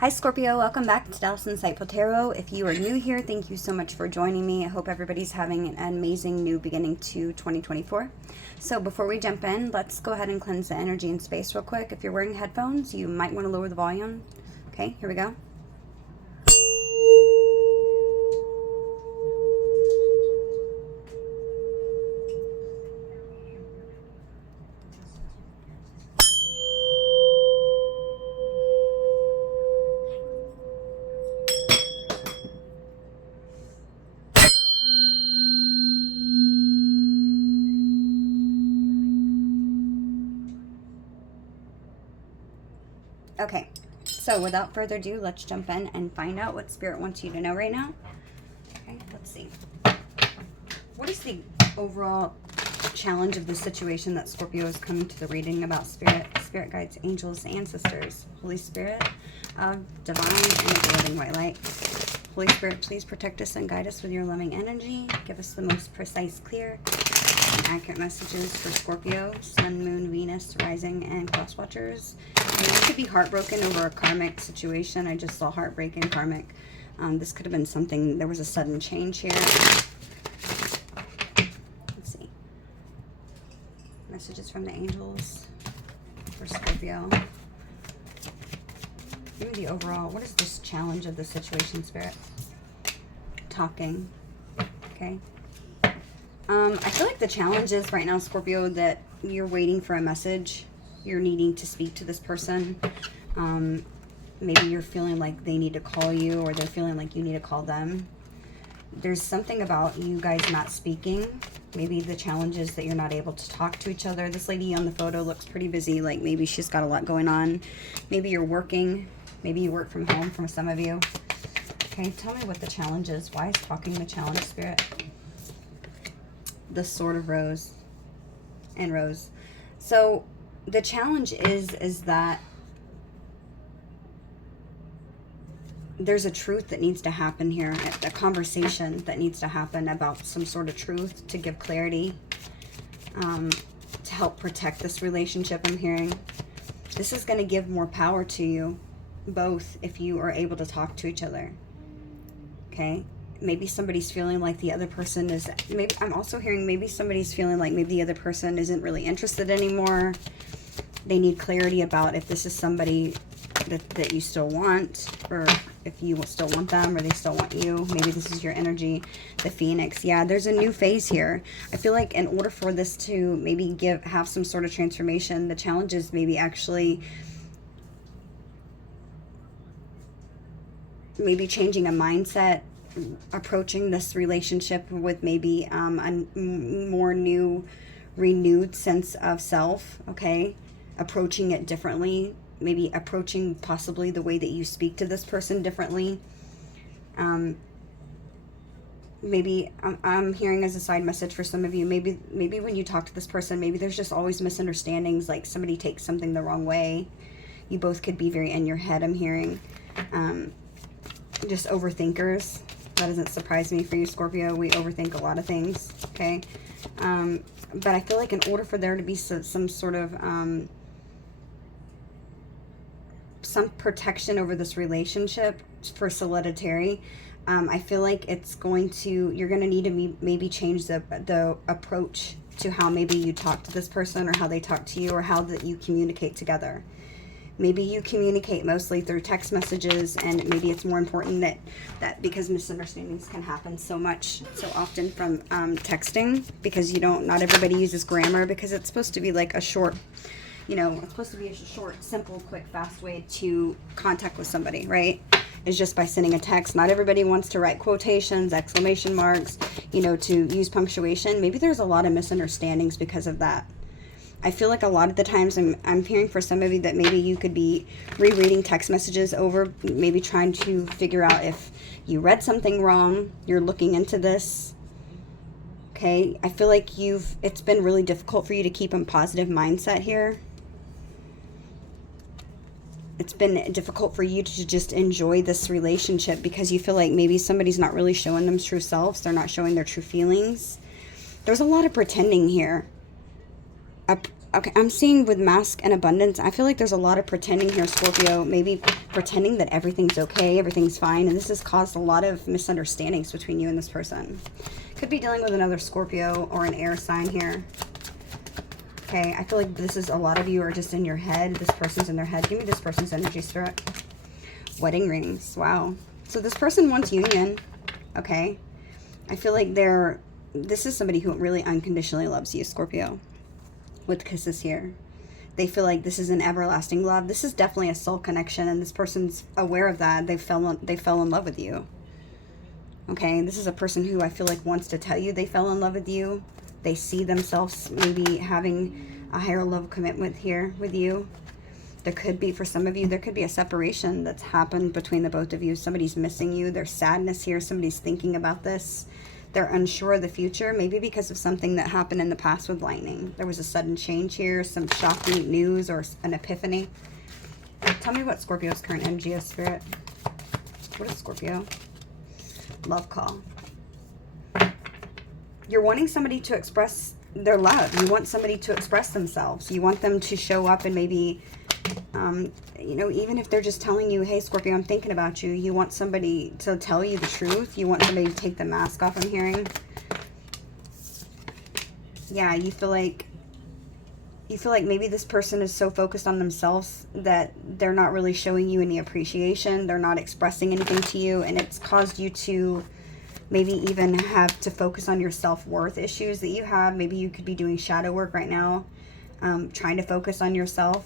Hi Scorpio, welcome back to Dallas Insightful Tarot. If you are new here, thank you so much for joining me. I hope everybody's having an amazing new beginning to 2024. So before we jump in, let's go ahead and cleanse the energy and space real quick. If you're wearing headphones, you might want to lower the volume. Okay, here we go. Okay, so without further ado, let's jump in and find out what Spirit wants you to know right now. Okay, let's see. What is the overall challenge of the situation that Scorpio is coming to the reading about? Spirit guides, angels, ancestors, Holy Spirit of divine and living white light. Holy Spirit, please protect us and guide us with your loving energy. Give us the most precise, clear, and accurate messages for Scorpio, Sun, Moon, Venus, Rising, and Cross Watchers. You could be heartbroken over a karmic situation. I just saw heartbreak and karmic. This could have been something, there was a sudden change here. Let's see. Messages from the angels for Scorpio. Maybe the overall, what is this challenge of the situation, Spirit? Talking. Okay. I feel like the challenge is right now, Scorpio, that you're waiting for a message. You're needing to speak to this person. Maybe you're feeling like they need to call you, or they're feeling like you need to call them. There's something about you guys not speaking. Maybe the challenge is that you're not able to talk to each other. This lady on the photo looks pretty busy, like maybe she's got a lot going on. Maybe you're working. Maybe you work from home for some of you. Okay, tell me what the challenge is. Why is talking the challenge, Spirit? The Sword of Rose and Rose. So the challenge is that there's a truth that needs to happen here, a conversation that needs to happen about some sort of truth to give clarity, to help protect this relationship. I'm hearing this is going to give more power to you both if you are able to talk to each other. Okay, maybe somebody's feeling like the other person is, maybe I'm also hearing maybe somebody's feeling like maybe the other person isn't really interested anymore. They need clarity about if this is somebody that you still want, or if you still want them, or they still want you. Maybe this is your energy, the Phoenix. Yeah, there's a new phase here. I feel like in order for this to maybe have some sort of transformation, the challenge is maybe actually changing a mindset, approaching this relationship with maybe a more renewed sense of self. Okay, approaching it differently, maybe approaching possibly the way that you speak to this person differently. Maybe I'm hearing as a side message for some of you, maybe when you talk to this person, maybe there's just always misunderstandings, like somebody takes something the wrong way. You both could be very in your head, I'm hearing. Just overthinkers. That doesn't surprise me for you, Scorpio. We overthink a lot of things, okay? But I feel like in order for there to be some sort of some protection over this relationship for solidity, I feel like you're going to need to maybe change the approach to how maybe you talk to this person, or how they talk to you, or how that you communicate together. Maybe you communicate mostly through text messages, and maybe it's more important that because misunderstandings can happen so often from texting, because not everybody uses grammar, because it's supposed to be like a short, it's supposed to be a short, simple, quick, fast way to contact with somebody, right? Is just by sending a text. Not everybody wants to write quotations, exclamation marks, to use punctuation. Maybe there's a lot of misunderstandings because of that. I feel like a lot of the times I'm hearing for some of you that maybe you could be rereading text messages over, maybe trying to figure out if you read something wrong. You're looking into this. Okay, I feel like it's been really difficult for you to keep a positive mindset here. It's been difficult for you to just enjoy this relationship because you feel like maybe somebody's not really showing them true selves. They're not showing their true feelings. There's a lot of pretending here. Okay, I'm seeing with mask and abundance, I feel like there's a lot of pretending here, Scorpio. Maybe pretending that everything's okay, everything's fine. And this has caused a lot of misunderstandings between you and this person. Could be dealing with another Scorpio or an air sign here. Okay, I feel like this is, a lot of you are just in your head. This person's in their head. Give me this person's energy, Spirit. Wedding rings. Wow. So this person wants union. Okay. I feel like this is somebody who really unconditionally loves you, Scorpio. With kisses here. They feel like this is an everlasting love. This is definitely a soul connection, and this person's aware of that. They fell in love with you. Okay, this is a person who I feel like wants to tell you they fell in love with you. They see themselves maybe having a higher level commitment here with you. There could be, for some of you, there could be a separation that's happened between the both of you. Somebody's missing you. There's sadness here. Somebody's thinking about this. They're unsure of the future, maybe because of something that happened in the past with lightning. There was a sudden change here, some shocking news or an epiphany. Tell me what Scorpio's current energy is, Spirit. What is Scorpio? Love call. You're wanting somebody to express their love. You want somebody to express themselves. You want them to show up and maybe, you know, even if they're just telling you, hey, Scorpio, I'm thinking about you. You want somebody to tell you the truth. You want somebody to take the mask off, I'm hearing. Yeah, you feel like maybe this person is so focused on themselves that they're not really showing you any appreciation. They're not expressing anything to you, and it's caused you to maybe even have to focus on your self-worth issues that you have. Maybe you could be doing shadow work right now, trying to focus on yourself.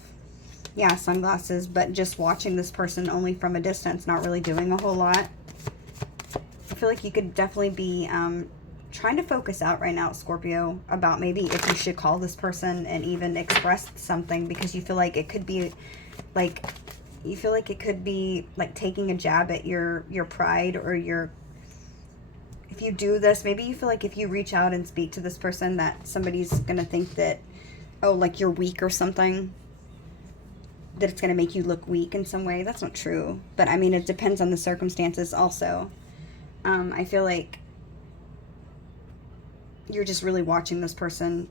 Yeah, sunglasses, but just watching this person only from a distance, not really doing a whole lot. I feel like you could definitely be trying to focus out right now, Scorpio, about maybe if you should call this person and even express something, because you feel like it could be like, taking a jab at your pride or your, if you do this, maybe you feel like if you reach out and speak to this person that somebody's going to think that, oh, like you're weak or something, that it's going to make you look weak in some way. That's not true. But I mean, it depends on the circumstances also. I feel like you're just really watching this person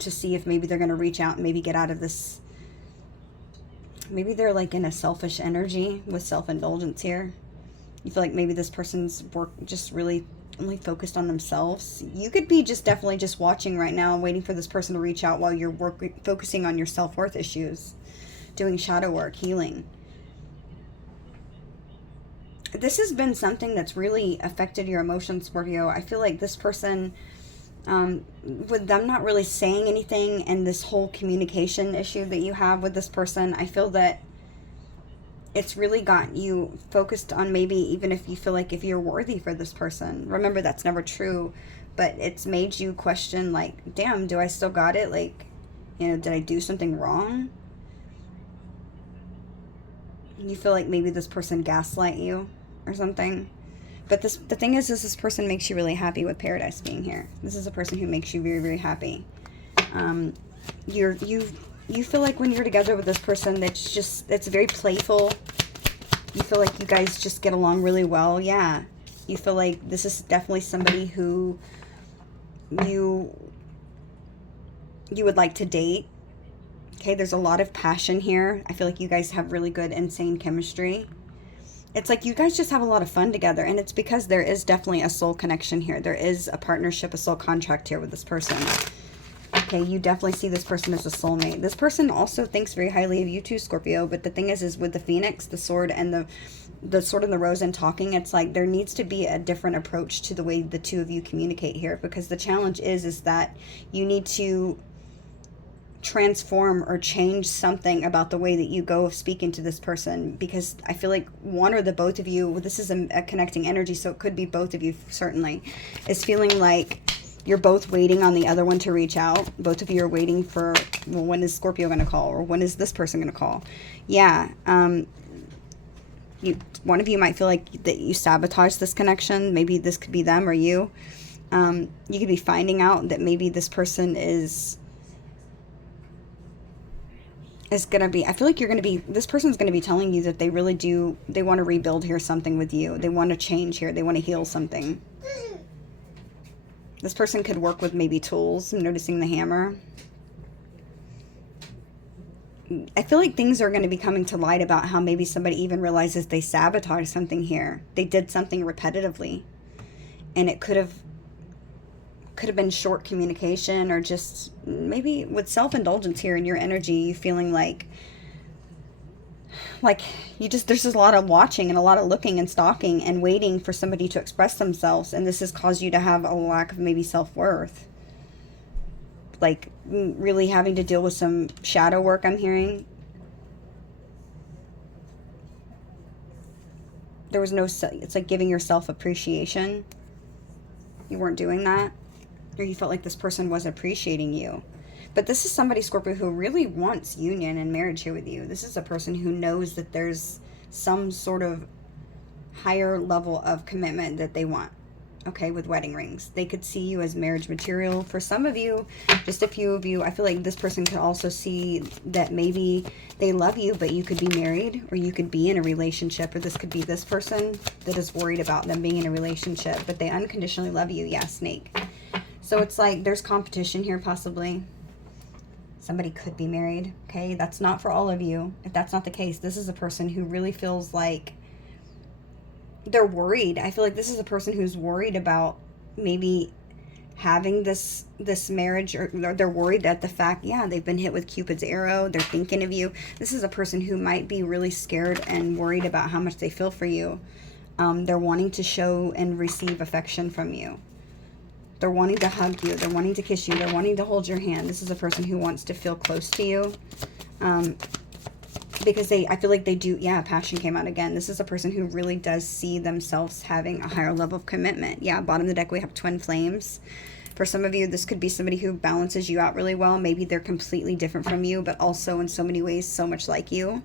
to see if maybe they're going to reach out and maybe get out of this. Maybe they're like in a selfish energy with self-indulgence here. You feel like maybe this person's just really only focused on themselves. You could be just definitely just watching right now and waiting for this person to reach out while you're focusing on your self-worth issues. Doing shadow work, healing. This has been something that's really affected your emotions, Scorpio. I feel like this person, with them not really saying anything and this whole communication issue that you have with this person, I feel that it's really got you focused on maybe even if you feel like if you're worthy for this person. Remember, that's never true, but it's made you question like, damn, do I still got it? Like, you know, did I do something wrong? You feel like maybe this person gaslight you or something. But the thing is this person makes you really happy with Paradise being here. This is a person who makes you very, very happy. You feel like when you're together with this person, it's very playful. You feel like you guys just get along really well. Yeah. You feel like this is definitely somebody who you would like to date. Okay, there's a lot of passion here. I feel like you guys have really good, insane chemistry. It's like you guys just have a lot of fun together, and it's because there is definitely a soul connection here. There is a partnership, a soul contract here with this person. Okay, you definitely see this person as a soulmate. This person also thinks very highly of you too, Scorpio, but the thing is with the Phoenix, the sword, and the sword and the rose and talking, it's like there needs to be a different approach to the way the two of you communicate here, because the challenge is that you need to transform or change something about the way that you go speaking to this person, because I feel like one or the both of you, this is a connecting energy, so it could be both of you certainly, is feeling like you're both waiting on the other one to reach out. Both of you are waiting for, well, when is Scorpio going to call, or when is this person going to call? Yeah. One of you might feel like that you sabotage this connection. Maybe this could be them or you. You could be finding out that maybe this person is gonna be, I feel like this person's gonna be telling you that they really do, they want to rebuild here something with you. They want to change here. They want to heal something. This person could work with maybe tools. I'm noticing the hammer. I feel like things are going to be coming to light about how maybe somebody even realizes they sabotaged something here. They did something repetitively, and it could have been short communication, or just maybe with self-indulgence here in your energy, you feeling like you just, there's just a lot of watching and a lot of looking and stalking and waiting for somebody to express themselves, and this has caused you to have a lack of maybe self-worth, like really having to deal with some shadow work, I'm hearing. There was no, it's like giving yourself appreciation. You weren't doing that, or you felt like this person was appreciating you. But this is somebody, Scorpio, who really wants union and marriage here with you. This is a person who knows that there's some sort of higher level of commitment that they want. Okay, with wedding rings. They could see you as marriage material. For some of you, just a few of you, I feel like this person could also see that maybe they love you, but you could be married, or you could be in a relationship, or this could be this person that is worried about them being in a relationship, but they unconditionally love you. Yeah, snake. So it's like there's competition here, possibly. Somebody could be married. Okay, that's not for all of you. If that's not the case, this is a person who really feels like they're worried. I feel like this is a person who's worried about maybe having this marriage, or they're worried at the fact, yeah, they've been hit with Cupid's arrow. They're thinking of you. This is a person who might be really scared and worried about how much they feel for you. They're wanting to show and receive affection from you. They're wanting to hug you. They're wanting to kiss you. They're wanting to hold your hand. This is a person who wants to feel close to you. Because I feel like they do, yeah, passion came out again. This is a person who really does see themselves having a higher level of commitment. Yeah, bottom of the deck, we have twin flames. For some of you, this could be somebody who balances you out really well. Maybe they're completely different from you, but also in so many ways so much like you.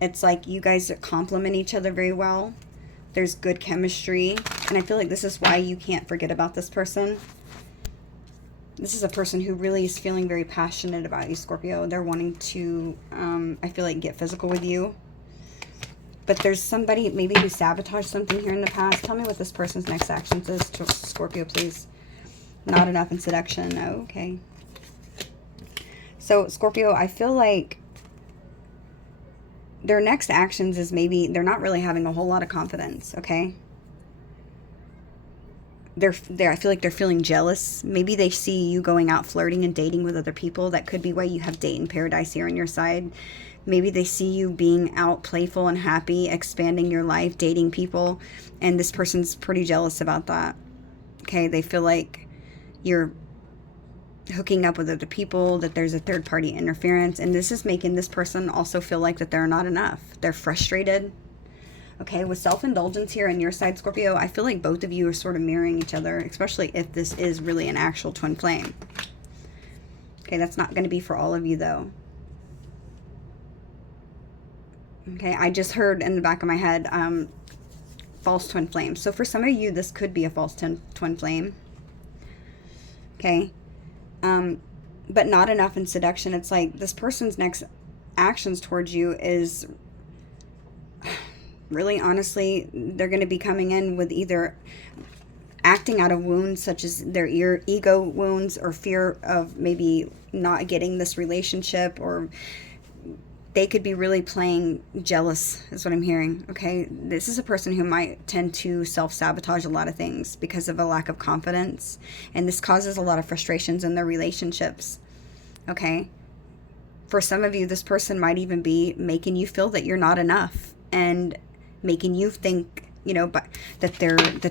It's like you guys complement each other very well. There's good chemistry. And I feel like this is why you can't forget about this person. This is a person who really is feeling very passionate about you, Scorpio. They're wanting to, I feel like, get physical with you. But there's somebody maybe who sabotaged something here in the past. Tell me what this person's next actions is, Scorpio, please. Not enough in seduction. Oh, okay. So, Scorpio, I feel like their next actions is maybe they're not really having a whole lot of confidence, okay? I feel like they're feeling jealous. Maybe they see you going out flirting and dating with other people. That could be why you have date in paradise here on your side. Maybe they see you being out playful and happy, expanding your life, dating people, and this person's pretty jealous about that. Okay, they feel like you're hooking up with other people, that there's a third party interference, and this is making this person also feel like that they're not enough. They're frustrated. Okay, with self-indulgence here on your side, Scorpio, I feel like both of you are sort of mirroring each other, especially if this is really an actual twin flame. Okay, that's not going to be for all of you, though. Okay, I just heard in the back of my head, false twin flame. So for some of you, this could be a false twin flame. Okay, but not enough in seduction. It's like this person's next actions towards you is... really, honestly, they're going to be coming in with either acting out of wounds, such as their ego wounds, or fear of maybe not getting this relationship, or they could be really playing jealous, is what I'm hearing, okay? This is a person who might tend to self-sabotage a lot of things because of a lack of confidence, and this causes a lot of frustrations in their relationships, okay? For some of you, this person might even be making you feel that you're not enough, and making you think, you know, but that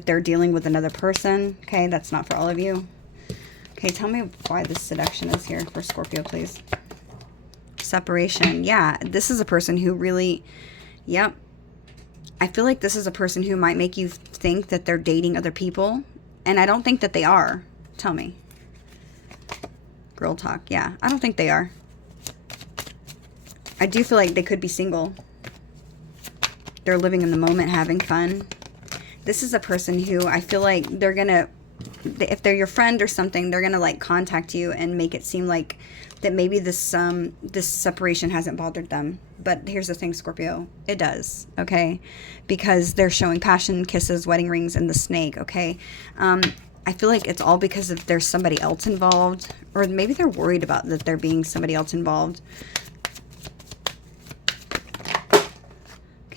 they're dealing with another person. Okay, that's not for all of you. Okay, tell me why this seduction is here for Scorpio, please. Separation. Yeah, this is a person who really, yep. I feel like this is a person who might make you think that they're dating other people, and I don't think that they are. Tell me. Girl talk. Yeah, I don't think they are. I do feel like they could be single. They're living in the moment, having fun. This is a person who I feel like they're gonna, if they're your friend or something, they're gonna like contact you and make it seem like that maybe this separation hasn't bothered them. But here's the thing, Scorpio, it does, okay? Because they're showing passion, kisses, wedding rings, and the snake, okay? I feel like it's all because of there's somebody else involved, or maybe they're worried about that there being somebody else involved.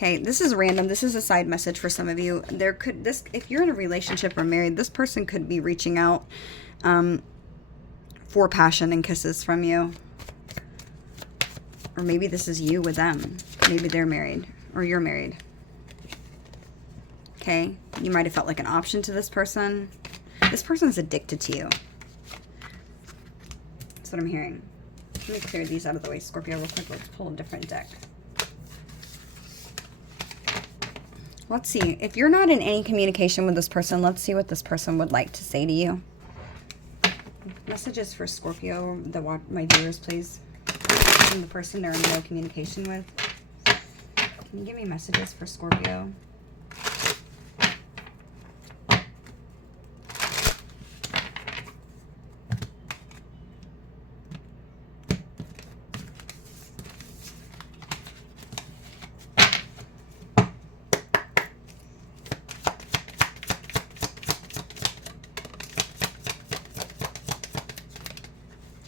Okay, this is random. This is a side message for some of you. There could, this, if you're in a relationship or married, this person could be reaching out for passion and kisses from you. Or maybe this is you with them. Maybe they're married or you're married. Okay, you might have felt like an option to this person. This person's addicted to you. That's what I'm hearing. Let me clear these out of the way, Scorpio, real quick. Let's pull a different deck. Let's see. If you're not in any communication with this person, let's see what this person would like to say to you. Messages for Scorpio, my viewers, please. And the person they're in no communication with. Can you give me messages for Scorpio?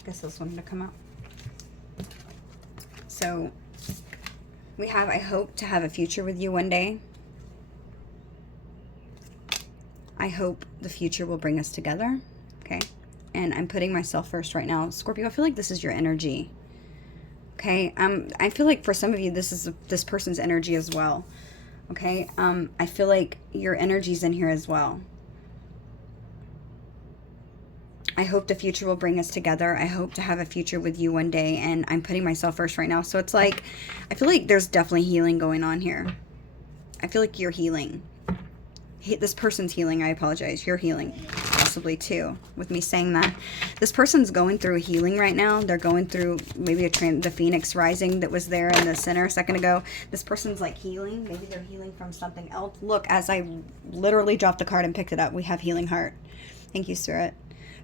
Guess this one to come out. So we have, I hope to have a future with you one day. I hope the future will bring us together. Okay. And I'm putting myself first right now. Scorpio, I feel like this is your energy. Okay. I feel like for some of you, this is this person's energy as well. Okay. I feel like your energy's in here as well. I hope the future will bring us together. I hope to have a future with you one day. And I'm putting myself first right now. So it's like, I feel like there's definitely healing going on here. I feel like you're healing. This person's healing. I apologize. You're healing possibly too with me saying that. This person's going through healing right now. They're going through maybe the phoenix rising that was there in the center a second ago. This person's like healing. Maybe they're healing from something else. Look, as I literally dropped the card and picked it up, we have healing heart. Thank you, Spirit.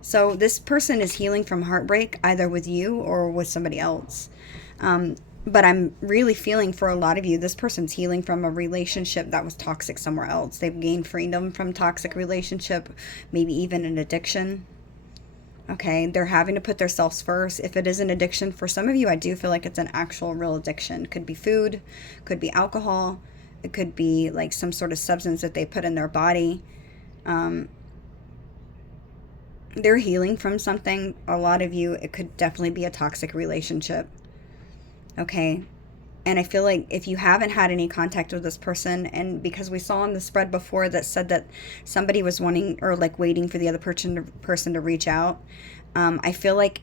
So this person is healing from heartbreak, either with you or with somebody else. But I'm really feeling for a lot of you, this person's healing from a relationship that was toxic somewhere else. They've gained freedom from toxic relationship, maybe even an addiction. Okay, they're having to put themselves first. If it is an addiction, for some of you, I do feel like it's an actual real addiction. Could be food, could be alcohol, it could be like some sort of substance that they put in their body. They're healing from something. A lot of you, it could definitely be a toxic relationship. Okay. And I feel like if you haven't had any contact with this person, and because we saw on the spread before that said that somebody was wanting or like waiting for the other person to reach out, I feel like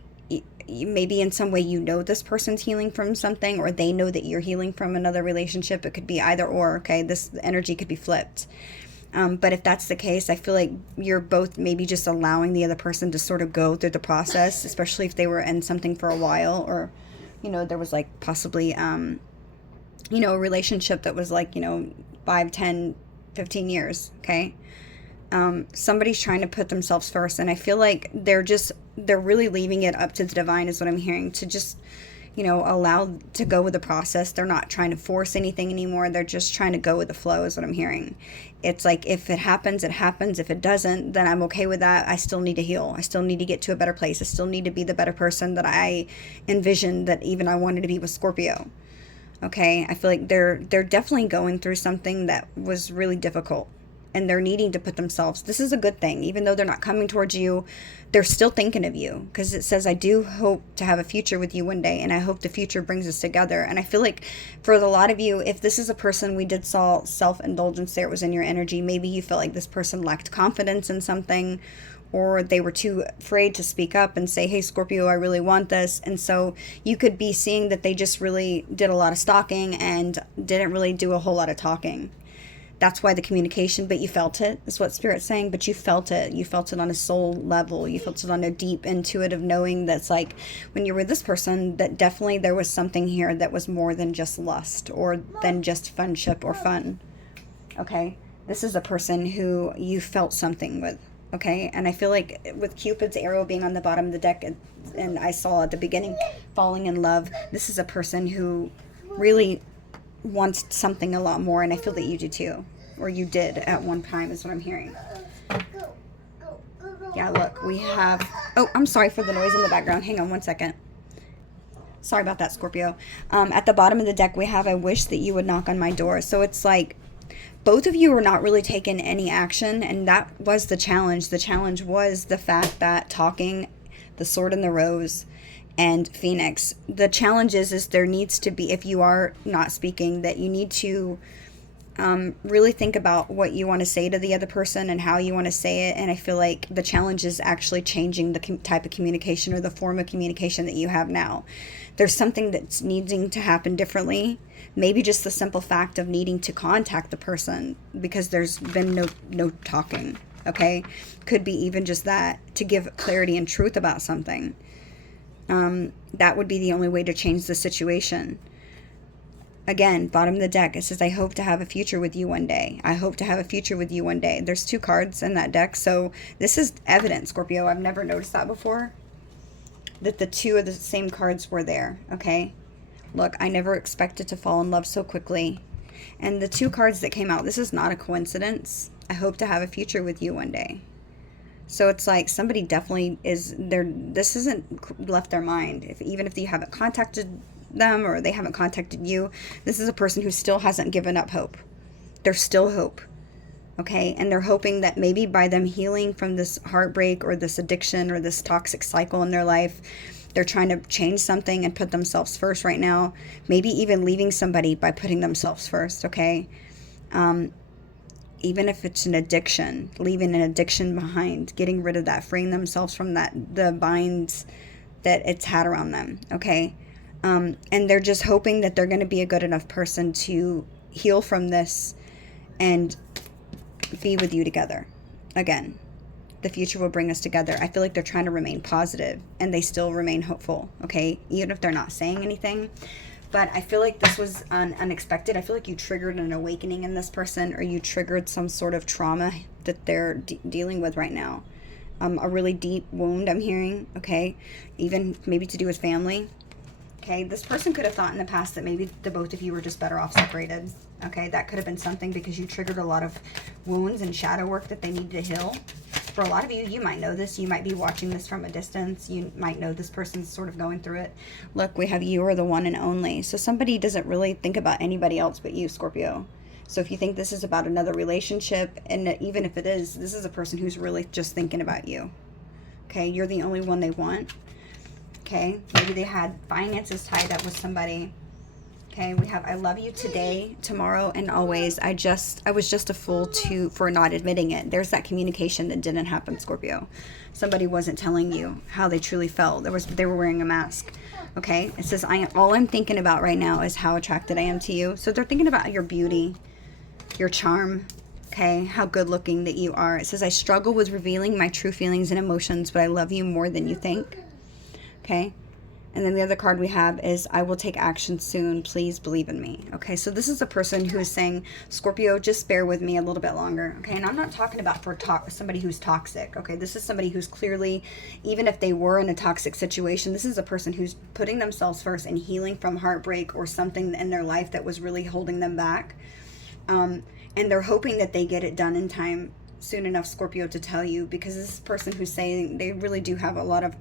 maybe in some way you know this person's healing from something, or they know that you're healing from another relationship. It could be either or. Okay, this energy could be flipped. But if that's the case, I feel like you're both maybe just allowing the other person to sort of go through the process, especially if they were in something for a while, or, you know, there was like possibly, you know, a relationship that was like, you know, 5, 10, 15 years. Okay. Somebody's trying to put themselves first. And I feel like they're really leaving it up to the divine is what I'm hearing, to just, you know, allow to go with the process. They're not trying to force anything anymore. They're just trying to go with the flow is what I'm hearing. It's like, if it happens, it happens. If it doesn't, then I'm okay with that. I still need to heal. I still need to get to a better place. I still need to be the better person that I envisioned that even I wanted to be with Scorpio. Okay. I feel like they're definitely going through something that was really difficult, and they're needing to put themselves, this is a good thing, even though they're not coming towards you, they're still thinking of you, because it says, I do hope to have a future with you one day, and I hope the future brings us together. And I feel like for a lot of you, if this is a person, we did saw self-indulgence there, it was in your energy. Maybe you felt like this person lacked confidence in something, or they were too afraid to speak up and say, hey, Scorpio, I really want this. And so you could be seeing that they just really did a lot of stalking and didn't really do a whole lot of talking. That's why the communication, but you felt it, is what Spirit's saying, but you felt it. You felt it on a soul level. You felt it on a deep intuitive knowing that's like, when you're with this person, that definitely there was something here that was more than just lust or than just friendship or fun. Okay? This is a person who you felt something with. Okay? And I feel like with Cupid's arrow being on the bottom of the deck, and I saw at the beginning, falling in love, this is a person who really wants something a lot more, and I feel that you do too, or you did at one time is what I'm hearing. Yeah, look, we have, oh, I'm sorry for the noise in the background. Hang on one second. Sorry about that, Scorpio. At the bottom of the deck, we have, I wish that you would knock on my door. So it's like both of you were not really taking any action, and that was the challenge. The challenge was the fact that talking, the sword and the rose, and Phoenix. The challenge is there needs to be, if you are not speaking, that you need to really think about what you want to say to the other person and how you want to say it. And I feel like the challenge is actually changing the type of communication or the form of communication that you have now. There's something that's needing to happen differently. Maybe just the simple fact of needing to contact the person because there's been no talking. Okay, could be even just that, to give clarity and truth about something. That would be the only way to change the situation. Again, bottom of the deck, it says, I hope to have a future with you one day. I hope to have a future with you one day. There's 2 cards in that deck, so this is evident, Scorpio. I've never noticed that before, that the 2 of the same cards were there, okay? Look, I never expected to fall in love so quickly. And the 2 cards that came out, this is not a coincidence. I hope to have a future with you one day. So it's like somebody definitely is there. This isn't left their mind. Even if you haven't contacted them or they haven't contacted you, this is a person who still hasn't given up hope. There's still hope. Okay, and they're hoping that maybe by them healing from this heartbreak or this addiction or this toxic cycle in their life, they're trying to change something and put themselves first right now. Maybe even leaving somebody by putting themselves first, okay? Even if it's an addiction, leaving an addiction behind, getting rid of that, freeing themselves from that, the binds that it's had around them, okay? And they're just hoping that they're going to be a good enough person to heal from this and be with you together. Again, the future will bring us together. I feel like they're trying to remain positive and they still remain hopeful, okay? Even if they're not saying anything. But I feel like this was unexpected. I feel like you triggered an awakening in this person, or you triggered some sort of trauma that they're dealing with right now. A really deep wound I'm hearing, okay? Even maybe to do with family. Okay, this person could have thought in the past that maybe the both of you were just better off separated. Okay, that could have been something because you triggered a lot of wounds and shadow work that they needed to heal. For a lot of you, you might know this. You might be watching this from a distance. You might know this person's sort of going through it. Look, we have you are the one and only. So somebody doesn't really think about anybody else but you, Scorpio. So if you think this is about another relationship, and even if it is, this is a person who's really just thinking about you. Okay, you're the only one they want. Okay, maybe they had finances tied up with somebody. Okay, we have I love you today, tomorrow, and always. I was just a fool for not admitting it. There's that communication that didn't happen, Scorpio. Somebody wasn't telling you how they truly felt. They were wearing a mask. Okay, it says all I'm thinking about right now is how attracted I am to you. So they're thinking about your beauty, your charm. Okay, how good looking that you are. It says I struggle with revealing my true feelings and emotions, but I love you more than you think. Okay. And then the other card we have is, I will take action soon. Please believe in me. Okay, so this is a person who is saying, Scorpio, just bear with me a little bit longer. Okay, and I'm not talking about somebody who's toxic. Okay, this is somebody who's clearly, even if they were in a toxic situation, this is a person who's putting themselves first and healing from heartbreak or something in their life that was really holding them back. And they're hoping that they get it done in time soon enough, Scorpio, to tell you, because this is a person who's saying they really do have a lot of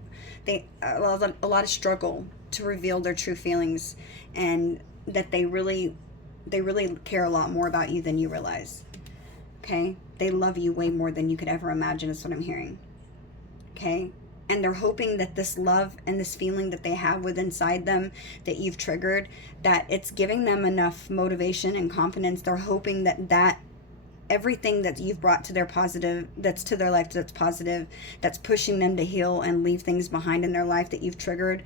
struggle to reveal their true feelings, and that they really care a lot more about you than you realize. Okay, they love you way more than you could ever imagine is what I'm hearing. Okay, and they're hoping that this love and this feeling that they have within inside them that you've triggered, that it's giving them enough motivation and confidence. They're hoping that everything that you've brought to their positive, that's to their life, that's positive, that's pushing them to heal and leave things behind in their life that you've triggered,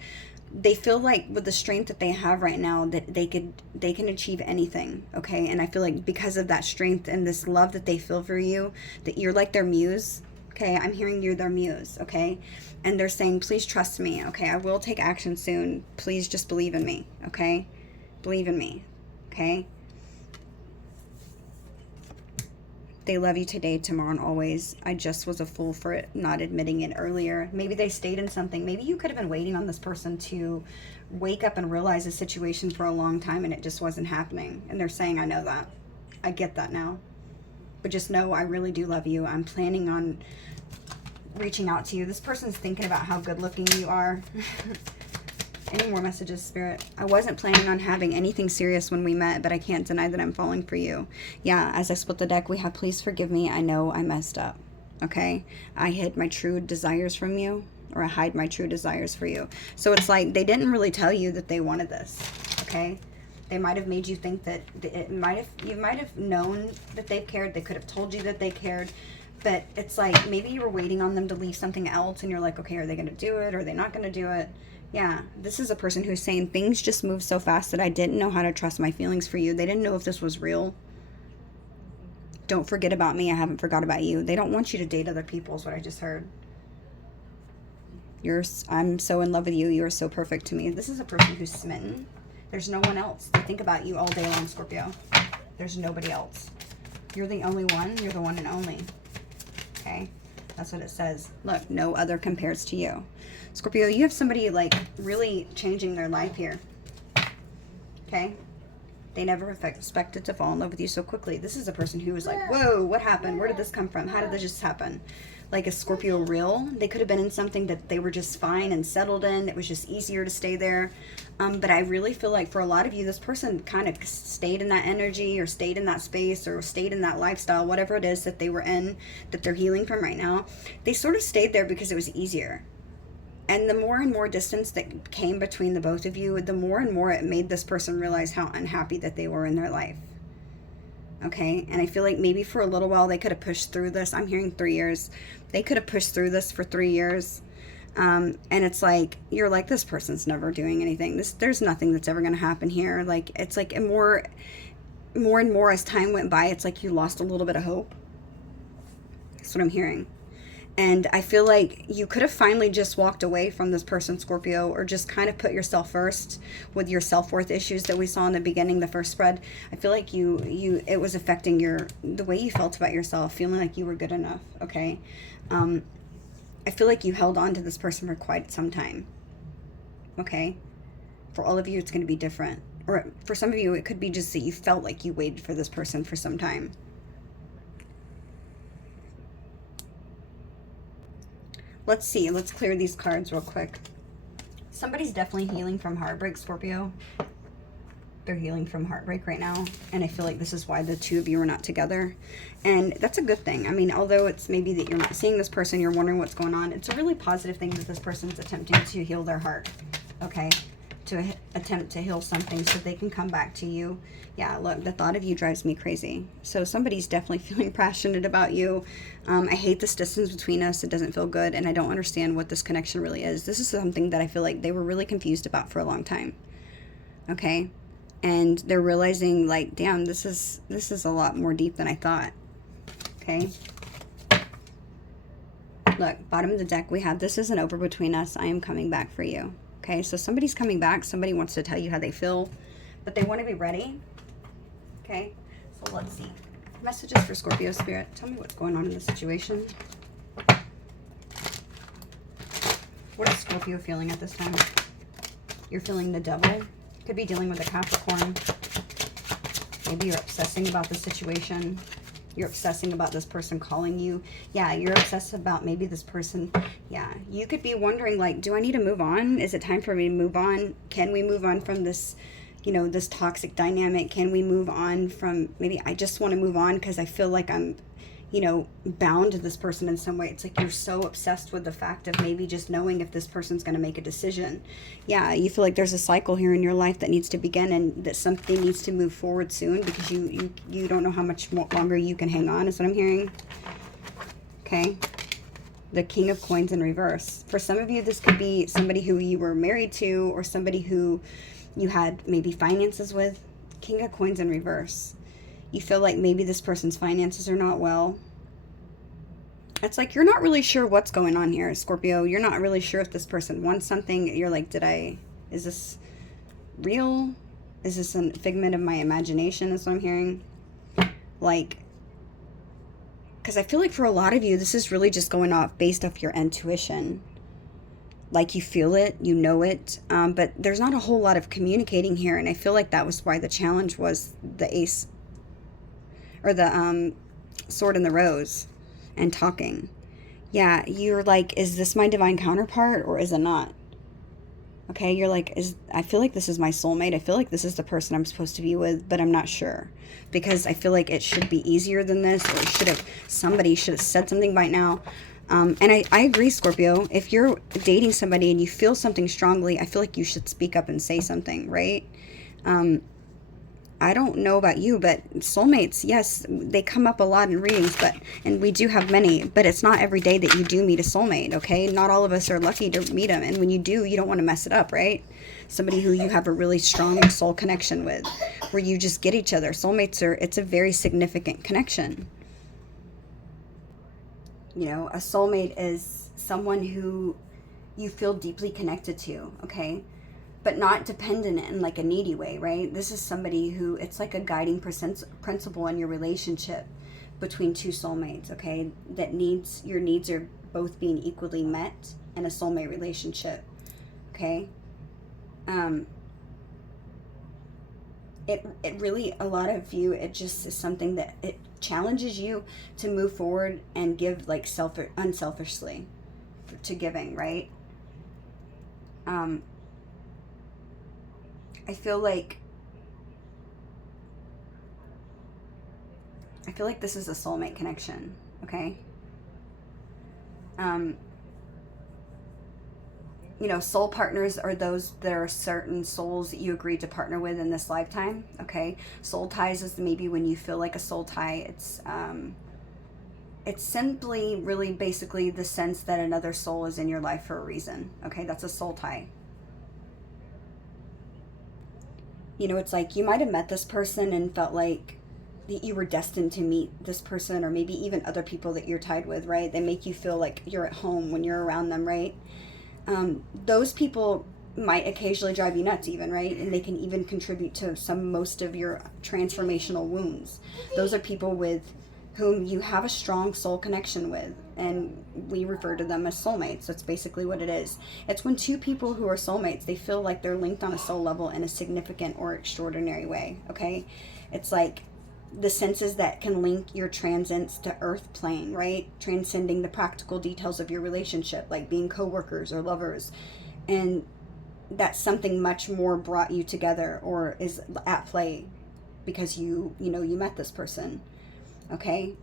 they feel like with the strength that they have right now that they can achieve anything. Okay, and I feel like because of that strength and this love that they feel for you, that you're like their muse. Okay, I'm hearing you're their muse. Okay, and they're saying, please trust me. Okay, I will take action soon. Please just believe in me. Okay, believe in me. Okay. They love you today, tomorrow, and always. I just was a fool for it, not admitting it earlier. Maybe they stayed in something. Maybe you could have been waiting on this person to wake up and realize the situation for a long time and it just wasn't happening. And they're saying, I know that. I get that now. But just know I really do love you. I'm planning on reaching out to you. This person's thinking about how good looking you are. Any more messages, Spirit? I wasn't planning on having anything serious when we met, but I can't deny that I'm falling for you. Yeah, as I split the deck, we have please forgive me. I know I messed up. Okay? I hid my true desires from you, or I hide my true desires for you. So it's like they didn't really tell you that they wanted this. Okay? They might have made you think that you might have known that they cared. They could have told you that they cared. But it's like maybe you were waiting on them to leave something else and you're like, okay, are they going to do it? Or are they not going to do it? Yeah, this is a person who's saying things just move so fast that I didn't know how to trust my feelings for you. They didn't know if this was real. Don't forget about me. I haven't forgot about you. They don't want you to date other people is what I just heard. I'm so in love with you. You're so perfect to me. This is a person who's smitten. There's no one else. They think about you all day long, Scorpio. There's nobody else. You're the only one. You're the one and only. Okay? That's what it says. Look, no other compares to you. Scorpio, you have somebody like really changing their life here. Okay? They never expected to fall in love with you so quickly. This is a person who was like, whoa, what happened? Where did this come from? How did this just happen? Like a Scorpio real. They could have been in something that they were just fine and settled in. It was just easier to stay there. But I really feel like for a lot of you, this person kind of stayed in that energy or stayed in that space or stayed in that lifestyle, whatever it is that they were in, that they're healing from right now. They sort of stayed there because it was easier. And the more and more distance that came between the both of you, the more and more it made this person realize how unhappy that they were in their life. Okay? And I feel like maybe for a little while they could have pushed through this. I'm hearing 3 years. They could have pushed through this for 3 years. And it's like, you're like, this person's never doing anything. There's nothing that's ever going to happen here. Like, it's like more and more as time went by, it's like you lost a little bit of hope. That's what I'm hearing. And I feel like you could have finally just walked away from this person, Scorpio, or just kind of put yourself first with your self-worth issues that we saw in the beginning, the first spread. I feel like it was affecting the way you felt about yourself, feeling like you were good enough, okay? I feel like you held on to this person for quite some time, okay? For all of you, it's going to be different. Or for some of you, it could be just that you felt like you waited for this person for some time. Let's see. Let's clear these cards real quick. Somebody's definitely healing from heartbreak, Scorpio. They're healing from heartbreak right now. And I feel like this is why the two of you are not together. And that's a good thing. I mean, although it's maybe that you're not seeing this person, you're wondering what's going on. It's a really positive thing that this person's attempting to heal their heart. Okay? To attempt to heal something so they can come back to you. Yeah, look, the thought of you drives me crazy. So somebody's definitely feeling passionate about you. I hate this distance between us. It doesn't feel good, and I don't understand what this connection really is. This is something that I feel like they were really confused about for a long time. Okay? And they're realizing, like, damn, this is a lot more deep than I thought. Okay? Look, bottom of the deck, we have this isn't over between us. I am coming back for you. Okay, so somebody's coming back. Somebody wants to tell you how they feel, but they want to be ready. Okay, so let's see. Messages for Scorpio Spirit. Tell me what's going on in this situation. What is Scorpio feeling at this time? You're feeling the devil. Could be dealing with a Capricorn. Maybe you're obsessing about the situation. You're obsessing about this person calling you. Yeah, you're obsessed about maybe this person. Yeah, you could be wondering, like, do I need to move on? Is it time for me to move on? Can we move on from this, you know, this toxic dynamic? Can we move on from, maybe I just want to move on because I feel like I'm, you know, bound to this person in some way. It's like you're so obsessed with the fact of maybe just knowing if this person's going to make a decision. Yeah, you feel like there's a cycle here in your life that needs to begin and that something needs to move forward soon because you don't know how much longer you can hang on, is what I'm hearing. Okay. The King of Coins in reverse. For some of you, this could be somebody who you were married to or somebody who you had maybe finances with. King of Coins in reverse. You feel like maybe this person's finances are not well. It's like you're not really sure what's going on here, Scorpio. You're not really sure if this person wants something. You're like, is this real? Is this a figment of my imagination, is what I'm hearing? Like, because I feel like for a lot of you, this is really just going off based off your intuition. Like you feel it, you know it, but there's not a whole lot of communicating here. And I feel like that was why the challenge was the ace or the sword and the rose and talking. Yeah, you're like, is this my divine counterpart or is it not? Okay, you're like, I feel like this is my soulmate. I feel like this is the person I'm supposed to be with, but I'm not sure. Because I feel like it should be easier than this, or somebody should have said something by now. And I agree, Scorpio. If you're dating somebody and you feel something strongly, I feel like you should speak up and say something, right? I don't know about you, but soulmates, yes, they come up a lot in readings, and we do have many, but it's not every day that you do meet a soulmate, okay? Not all of us are lucky to meet them, and when you do, you don't want to mess it up, right? Somebody who you have a really strong soul connection with, where you just get each other. Soulmates it's a very significant connection. You know, a soulmate is someone who you feel deeply connected to, okay? But not dependent in like a needy way, right? This is somebody who, it's like a guiding principle in your relationship between two soulmates, okay? That your needs are both being equally met in a soulmate relationship, okay? It really, a lot of you, it just is something that it challenges you to move forward and give like unselfishly to giving, right? I feel like this is a soulmate connection, okay? You know, soul partners are those, there are certain souls that you agreed to partner with in this lifetime, okay? Soul ties is maybe when you feel like a soul tie. It's simply really basically the sense that another soul is in your life for a reason, okay? That's a soul tie. You know, it's like you might have met this person and felt like you were destined to meet this person, or maybe even other people that you're tied with, right? They make you feel like you're at home when you're around them, right? Those people might occasionally drive you nuts even, right? And they can even contribute to most of your transformational wounds. Those are people with whom you have a strong soul connection with, and we refer to them as soulmates. That's basically what it is. It's when two people who are soulmates, they feel like they're linked on a soul level in a significant or extraordinary way, okay? It's like the senses that can link your transcends to earth plane, right? Transcending the practical details of your relationship, like being co-workers or lovers. And that something much more brought you together or is at play because you met this person, okay?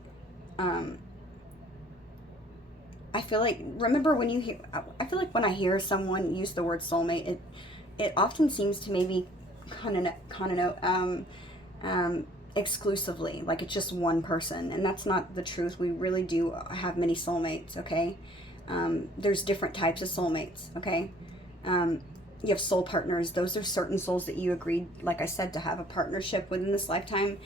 I feel like, remember when you hear, I feel like when I hear someone use the word soulmate, it often seems to maybe connote exclusively, like it's just one person, and that's not the truth. We really do have many soulmates, okay? There's different types of soulmates, okay? You have soul partners. Those are certain souls that you agreed, like I said, to have a partnership within this lifetime,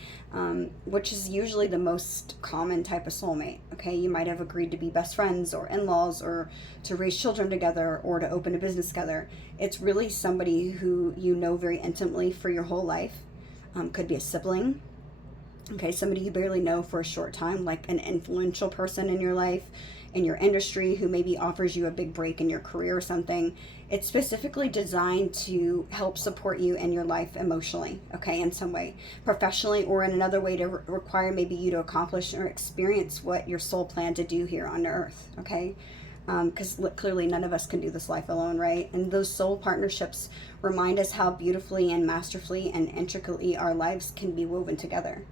which is usually the most common type of soulmate, okay? You might have agreed to be best friends or in-laws, or to raise children together, or to open a business together. It's really somebody who you know very intimately for your whole life. Could be a sibling, okay? Somebody you barely know for a short time, like an influential person in your life, in your industry, who maybe offers you a big break in your career or something. It's specifically designed to help support you in your life emotionally, okay, in some way, professionally, or in another way to require maybe you to accomplish or experience what your soul planned to do here on earth, okay? Because clearly none of us can do this life alone, right? And those soul partnerships remind us how beautifully and masterfully and intricately our lives can be woven together.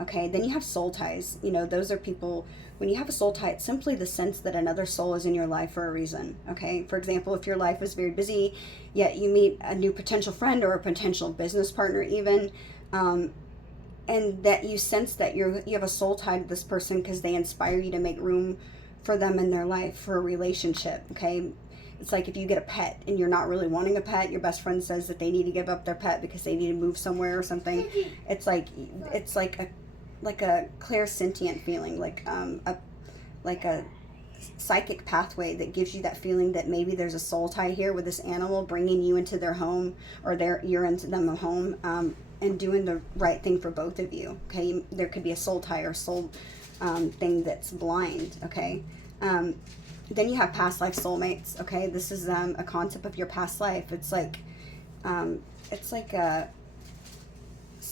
Okay, then you have soul ties. You know, those are people, when you have a soul tie, it's simply the sense that another soul is in your life for a reason. Okay, for example, if your life is very busy, yet you meet a new potential friend or a potential business partner even, and that you sense that you have a soul tie to this person because they inspire you to make room for them in their life, for a relationship, okay? It's like if you get a pet and you're not really wanting a pet, your best friend says that they need to give up their pet because they need to move somewhere or something. It's like a clairsentient feeling, like a psychic pathway that gives you that feeling that maybe there's a soul tie here with this animal bringing you into their home, or you're into them a home, and doing the right thing for both of you, okay? There could be a soul tie or soul thing that's blind, okay? Then you have past life soulmates, okay? This is a concept of your past life. It's like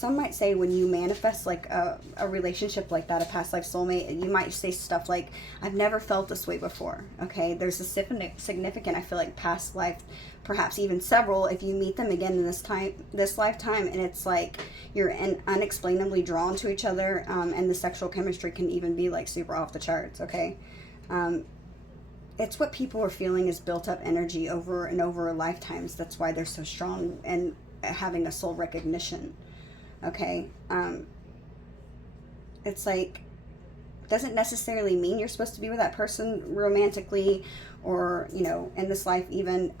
some might say when you manifest like a relationship like that, a past life soulmate, you might say stuff like, I've never felt this way before. Okay, there's a significant, I feel like, past life, perhaps even several, if you meet them again in this lifetime, and it's like you're unexplainably drawn to each other, and the sexual chemistry can even be like super off the charts. Okay, it's what people are feeling is built up energy over and over lifetimes. That's why they're so strong and having a soul recognition. Okay, it's like, doesn't necessarily mean you're supposed to be with that person romantically or, you know, in this life even,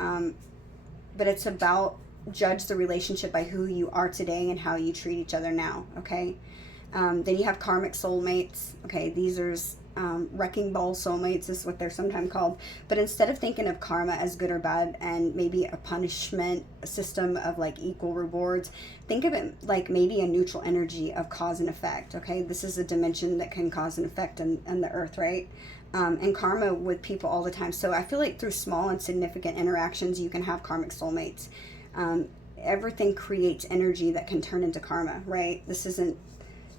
but it's about, judge the relationship by who you are today and how you treat each other now. Okay, then you have karmic soulmates. Okay, these are wrecking ball soulmates is what they're sometimes called. But instead of thinking of karma as good or bad and maybe a punishment system of like equal rewards, think of it like maybe a neutral energy of cause and effect. Okay, this is a dimension that can cause an effect in the earth, right? And karma with people all the time. So I feel like through small and significant interactions, you can have karmic soulmates. Everything creates energy that can turn into karma, right? This isn't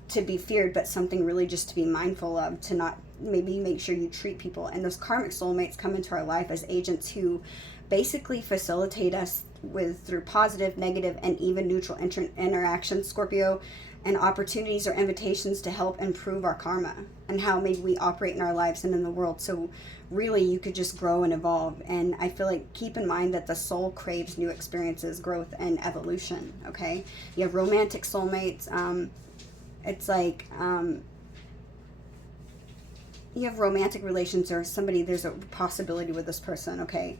to be feared, but something really just to be mindful of, to not maybe make sure you treat people. And those karmic soulmates come into our life as agents who basically facilitate us with, through positive, negative, and even neutral interactions, Scorpio, and opportunities or invitations to help improve our karma and how maybe we operate in our lives and in the world. So really you could just grow and evolve. And I feel like, keep in mind that the soul craves new experiences, growth, and evolution. Okay, you have romantic soulmates. It's like, you have romantic relations or somebody, there's a possibility with this person. Okay,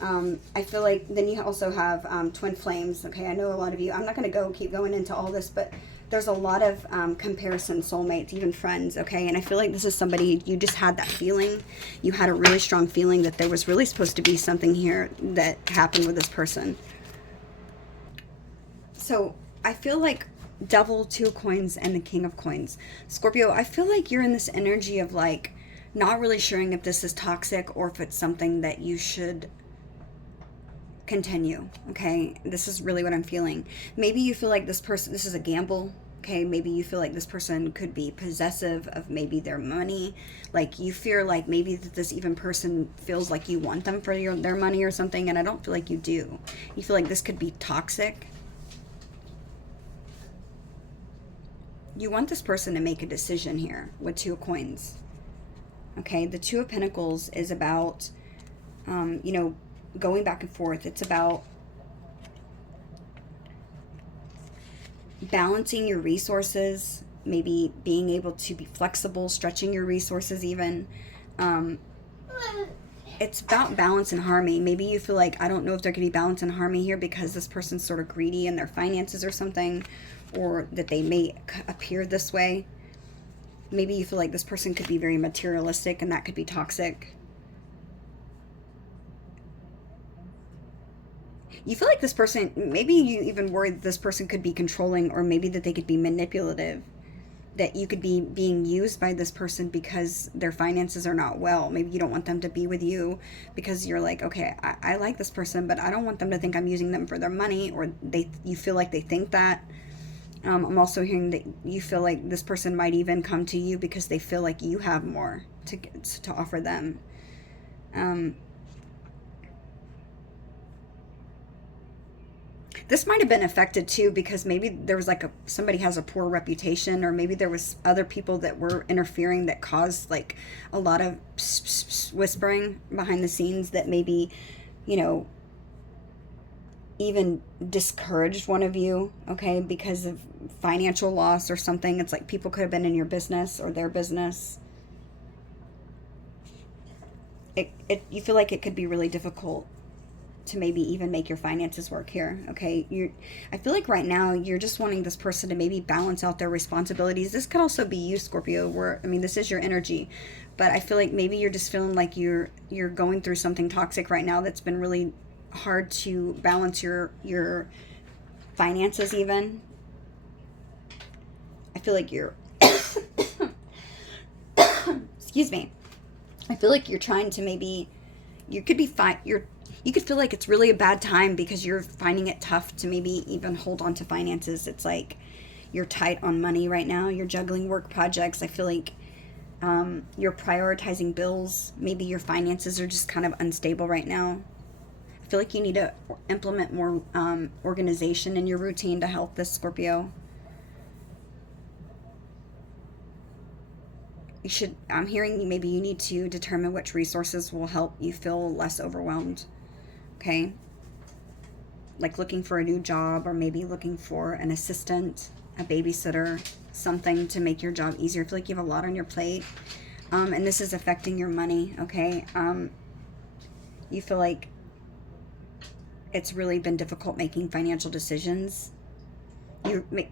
I feel like then you also have twin flames. Okay, I know a lot of you, I'm not going to keep going into all this, but there's a lot of comparison soulmates, even friends. Okay, and I feel like this is somebody, you just had that feeling, you had a really strong feeling that there was really supposed to be something here that happened with this person. So I feel like Devil, Two of Coins, and the King of Coins. Scorpio, I feel like you're in this energy of like not really sure if this is toxic or if it's something that you should continue. Okay, this is really what I'm feeling. Maybe you feel like this person, this is a gamble. Okay, maybe you feel like this person could be possessive of maybe their money. Like you fear like maybe that this even person feels like you want them for their money or something, and I don't feel like you do. You feel like this could be toxic. You want this person to make a decision here with Two of Coins. Okay, the Two of Pentacles is about, you know, going back and forth. It's about balancing your resources, maybe being able to be flexible, stretching your resources even. It's about balance and harmony. Maybe you feel like, I don't know if there could be balance and harmony here because this person's sort of greedy in their finances or something, or that they may appear this way. Maybe you feel like this person could be very materialistic and that could be toxic. You feel like this person, maybe you even worry that this person could be controlling, or maybe that they could be manipulative, that you could be being used by this person because their finances are not well. Maybe you don't want them to be with you because you're like, okay, I like this person, but I don't want them to think I'm using them for their money, or you feel like they think that. I'm also hearing that you feel like this person might even come to you because they feel like you have more to offer them. This might have been affected too because maybe there was like somebody has a poor reputation, or maybe there was other people that were interfering that caused like a lot of whispering behind the scenes that maybe, you know, even discouraged one of you, okay, because of financial loss or something. It's like people could have been in your business or their business. You feel like it could be really difficult to maybe even make your finances work here, okay? I feel like right now you're just wanting this person to maybe balance out their responsibilities. This could also be you, Scorpio, this is your energy, but I feel like maybe you're just feeling like you're going through something toxic right now that's been really hard to balance your finances even. I feel like you're excuse me. I feel like you're trying to maybe, you could feel like it's really a bad time because you're finding it tough to maybe even hold on to finances. It's like you're tight on money right now. You're juggling work projects. I feel like you're prioritizing bills. Maybe your finances are just kind of unstable right now. I feel like you need to implement more organization in your routine to help this, Scorpio. I'm hearing maybe you need to determine which resources will help you feel less overwhelmed. Okay? Like looking for a new job, or maybe looking for an assistant, a babysitter, something to make your job easier. I feel like you have a lot on your plate. And this is affecting your money, okay? You feel like it's really been difficult making financial decisions.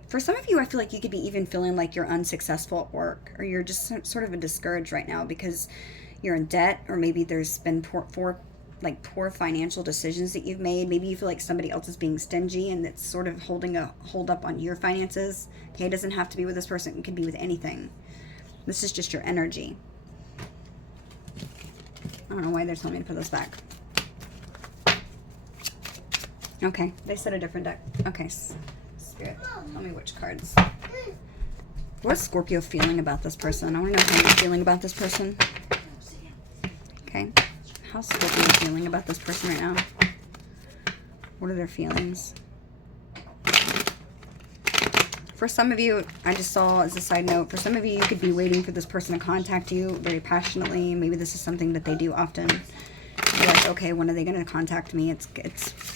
For some of you, I feel like you could be even feeling like you're unsuccessful at work, or you're just sort of discouraged right now because you're in debt, or maybe there's been poor financial decisions that you've made. Maybe you feel like somebody else is being stingy and it's sort of holding a hold up on your finances. Okay, it doesn't have to be with this person. It could be with anything. This is just your energy. I don't know why they're telling me to put those back. Okay, they said a different deck. Okay, Spirit, tell me which cards. What's Scorpio feeling about this person? I want to know how you're feeling about this person. Okay. How's Scorpio feeling about this person right now? What are their feelings? For some of you, I just saw as a side note, for some of you, you could be waiting for this person to contact you very passionately. Maybe this is something that they do often. You're like, okay, when are they going to contact me? It's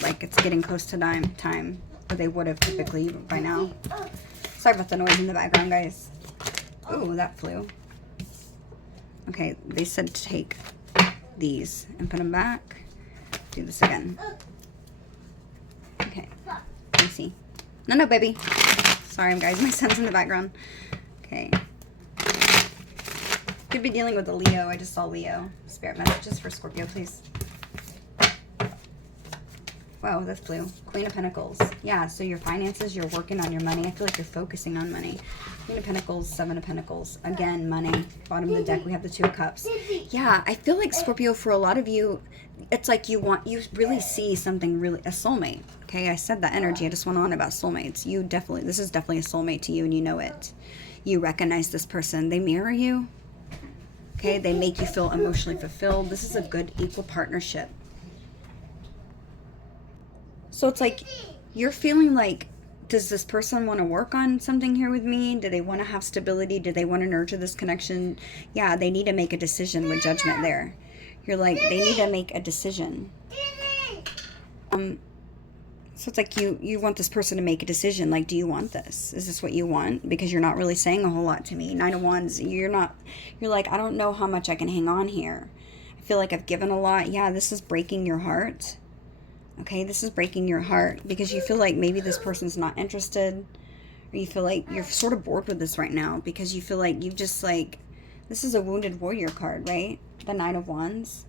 like it's getting close to time, or they would have typically by now. Sorry about the noise in the background, guys. Ooh, that flew. Okay, they said to take these and put them back. Do this again. Okay. Let me see. No, baby. Sorry, guys. My son's in the background. Okay. Could be dealing with a Leo. I just saw Leo. Spirit messages for Scorpio, please. Wow, that flew. Queen of Pentacles. Yeah, so your finances, you're working on your money. I feel like you're focusing on money. Queen of Pentacles, Seven of Pentacles. Again, money. Bottom of the deck, we have the Two of Cups. Yeah, I feel like, Scorpio, for a lot of you, it's like you really see something really, a soulmate. Okay, I said that energy. I just went on about soulmates. This is definitely a soulmate to you, and you know it. You recognize this person. They mirror you. Okay, they make you feel emotionally fulfilled. This is a good equal partnership. So it's like you're feeling like, does this person want to work on something here with me? Do they want to have stability? Do they want to nurture this connection? Yeah, they need to make a decision with Judgment there. You're like, they need to make a decision. So it's like you want this person to make a decision. Like, do you want this? Is this what you want? Because you're not really saying a whole lot to me. Nine of Wands, you're like, I don't know how much I can hang on here. I feel like I've given a lot. Yeah, this is breaking your heart. Okay, this is breaking your heart because you feel like maybe this person's not interested, or you feel like you're sort of bored with this right now because you feel like you've just like, this is a wounded warrior card, right? The Nine of Wands.